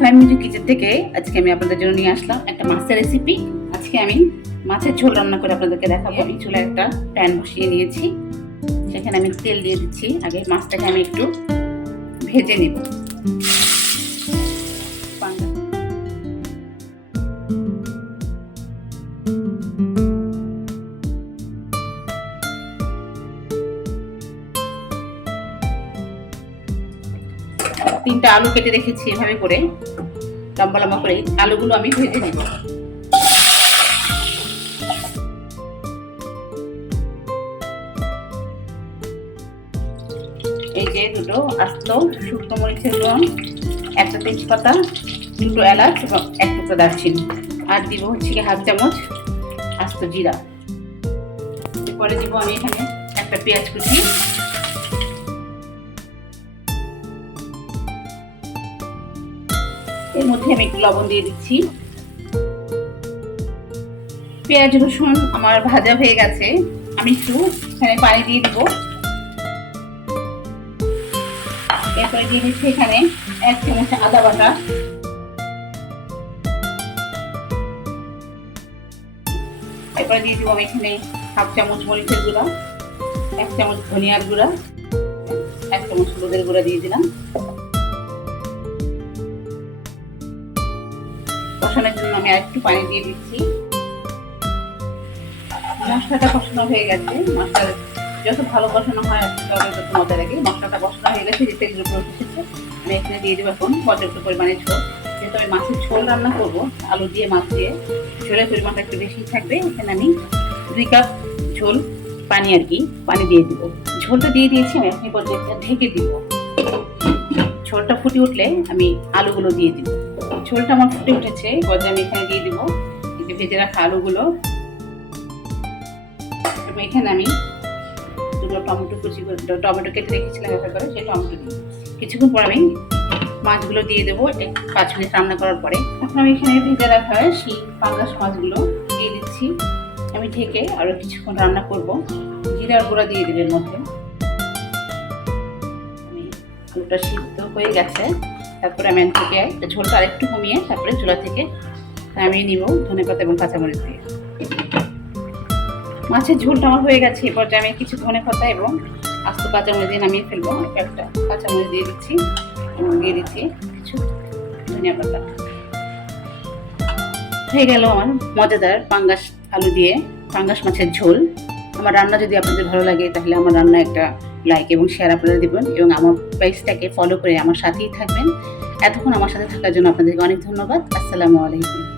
Fahim kitchen থেকে আজকে আমি আপনাদের জন্য নিয়ে আসলাম একটা মাছের রেসিপি। আজকে আমি মাছের ঝোল রান্না করে আপনাদেরকে দেখাবো। আমি চুলায় একটা প্যান বসিয়ে নিয়েছি, সেখানে আমি তেল দিয়ে দিচ্ছি। আগে মাছটাকে আমি একটু ভেজে নিব। তিনটা আলু কেটে রেখেছি এভাবে করে লম্বা লম্বা করে। আলুগুলো আমি ভেজে নেব। এই যে দুটো আস্ত শুকনো মরিচের রং, একটা তেজপাতা, দুটো এলাচ এবং এক টুকরো দারচিনি, আর দিব হচ্ছে কি হাফ চামচ আস্ত জিরা। এরপরে দিব আমি এখানে একটা পেঁয়াজ কুচি, এর মধ্যে আমি একটু লবণ দিয়ে দিচ্ছি। পেঁয়াজ রসুন আমার ভাজা হয়ে গেছে, আমি একটু এখানে পানি দিয়ে দিব। এরপরে দিয়ে দিচ্ছি এখানে এক চামচ আদা বাটা, এরপরে দিয়ে দিব আমি এখানে হাফ চামচ মরিচের গুঁড়া, এক চামচ ধনিয়ার গুঁড়া, এক চামচ হলুদের গুঁড়া দিয়ে দিলাম। কষানোর জন্য আমি আর একটু পানি দিয়ে দিচ্ছি। মশলাটা কষানো হয়ে গেছে। মশলা যত ভালো কষানো হয় তবে তত মজা লাগে। মশলাটা কষানো হয়ে গেছে, যে তেলগুলো এসেছে আমি এখানে দিয়ে দেবো এখন পর্যাপ্ত পরিমাণে ঝোল। যেহেতু আমি মাছের ঝোল রান্না করবো আলু দিয়ে মাছ দিয়ে, ঝোলের পরিমাণটা একটু বেশি থাকবে। এখানে আমি 2 কাপ ঝোল পানি পানি দিয়ে দিব। ঝোলটা দিয়ে দিয়েছি, আমি এখন পর্যায়ে ঢেকে দিব। ঝোলটা ফুটে উঠলে আমি আলুগুলো দিয়ে দিব। ঝোলটা আমার ফুটে উঠেছে, পর্যায়ে আমি এখানে দিয়ে দিব ভেজে রাখা আলুগুলো। এবং এখানে আমি দুটো টমেটো কেটে রেখেছিলাম একটা করে, সেই টমেটো দিয়ে কিছুক্ষণ পর আমি মাছগুলো দিয়ে দেবো 5 মিনিট রান্না করার পরে। এখন আমি এখানে ভেজে রাখা সেই পাঙ্গাস মাছগুলো দিয়ে দিচ্ছি। আমি ঢেকে আরো কিছুক্ষণ রান্না করব। জিরার গুঁড়া দিয়ে দেবো এর মধ্যে। আলুটা সিদ্ধ হয়ে গেছে, তারপরে আমি থেকে ঝোলটা আরেকটু কমিয়ে তারপরে চুলা থেকে নামিয়ে নিব ধনেপাতা এবং কাঁচামরিচ দিয়ে। মাছের ঝোলটা আমার হয়ে গেছে। এরপর আমি কিছু ধনেপাতা এবং আস্ত কাঁচামরিচ দিয়ে নামিয়ে ফেলবো। একটা কাঁচামরিচ দিয়ে দিচ্ছি এবং দিয়ে দিচ্ছি কিছু ধনিয়া পাতা। হয়ে গেল আমার মজাদার পাঙ্গাস আলু দিয়ে পাঙ্গাস মাছের ঝোল। আমার রান্না যদি আপনাদের ভালো লাগে তাহলে আমার রান্না একটা লাইক এবং শেয়ার আপনারা দিবেন এবং আমার পেজটাকে ফলো করে আমার সাথেই থাকবেন। এতক্ষণ আমার সাথে থাকার জন্য আপনাদেরকে অনেক ধন্যবাদ। আসসালামু আলাইকুম।